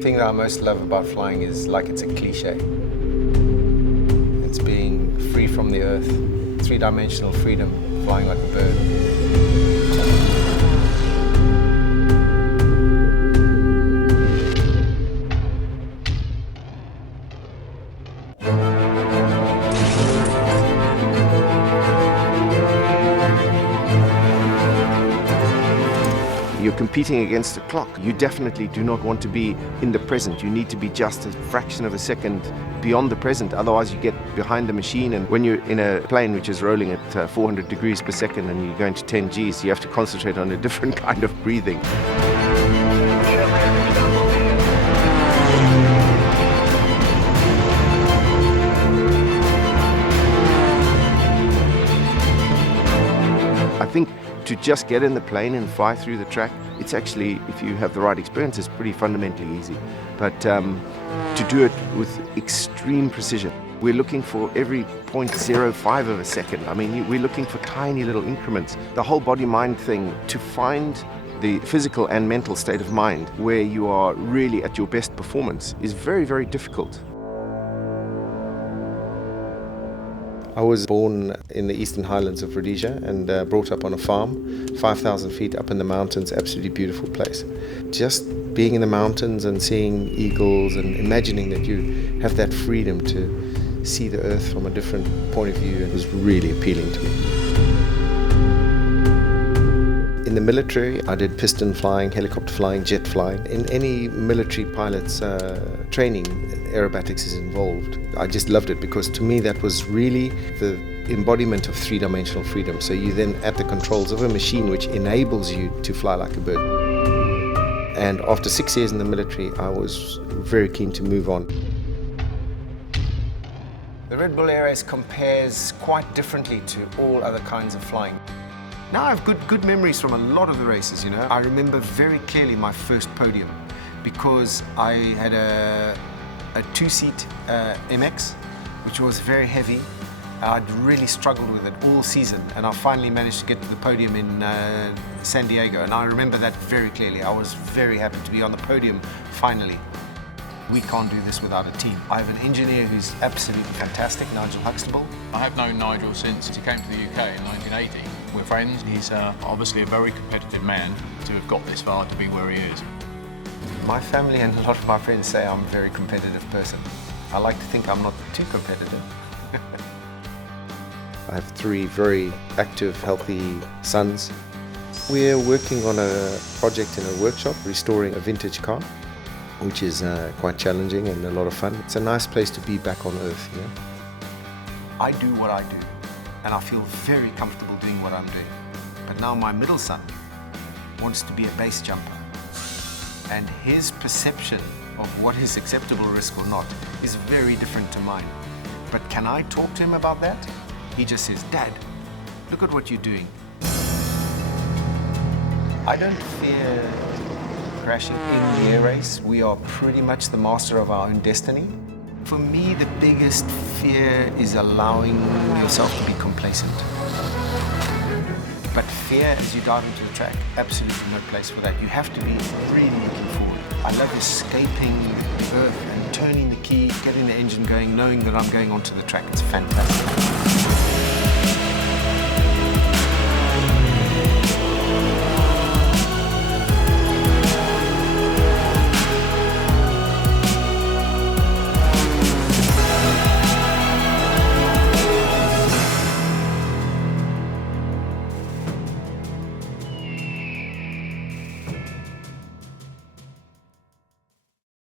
The thing that I most love about flying is, like, it's a cliche. It's being free from the earth, three-dimensional freedom, flying like a bird. You're competing against the clock. You definitely do not want to be in the present. You need to be just a fraction of a second beyond the present. Otherwise, you get behind the machine. And when you're in a plane which is rolling at 400 degrees per second and you're going to 10 Gs, you have to concentrate on a different kind of breathing. I think to just get in the plane and fly through the track, it's actually, if you have the right experience, it's pretty fundamentally easy. But to do it with extreme precision, we're looking for every 0.05 of a second. I mean, we're looking for tiny little increments. The whole body-mind thing, to find the physical and mental state of mind where you are really at your best performance, is very, very difficult. I was born in the Eastern Highlands of Rhodesia and brought up on a farm, 5,000 feet up in the mountains, absolutely beautiful place. Just being in the mountains and seeing eagles and imagining that you have that freedom to see the earth from a different point of view, it was really appealing to me. In the military, I did piston flying, helicopter flying, jet flying. In any military pilot's training, aerobatics is involved. I just loved it because to me that was really the embodiment of three-dimensional freedom. So you're then at the controls of a machine which enables you to fly like a bird. And after 6 years in the military, I was very keen to move on. The Red Bull Air Race compares quite differently to all other kinds of flying. Now I have good memories from a lot of the races, you know. I remember very clearly my first podium because I had a two-seat MX, which was very heavy. I'd really struggled with it all season, and I finally managed to get to the podium in San Diego, and I remember that very clearly. I was very happy to be on the podium finally. We can't do this without a team. I have an engineer who's absolutely fantastic, Nigel. I have known Nigel since he came to the UK in 1980. We're friends. He's obviously a very competitive man to have got this far to be where he is. My family and a lot of my friends say I'm a very competitive person. I like to think I'm not too competitive. I have 3 very active, healthy sons. We're working on a project in a workshop, restoring a vintage car, which is quite challenging and a lot of fun. It's a nice place to be back on Earth, you know. I do what I do, and I feel very comfortable doing what I'm doing. But now my middle son wants to be a base jumper, and his perception of what is acceptable risk or not is very different to mine. But can I talk to him about that? He just says, "Dad, look at what you're doing." I don't fear crashing in the air race. We are pretty much the master of our own destiny. For me, the biggest fear is allowing yourself to be complacent. But fear as you dive into the track, absolutely no place for that. You have to be really looking forward. I love escaping the earth and turning the key, getting the engine going, knowing that I'm going onto the track. It's fantastic.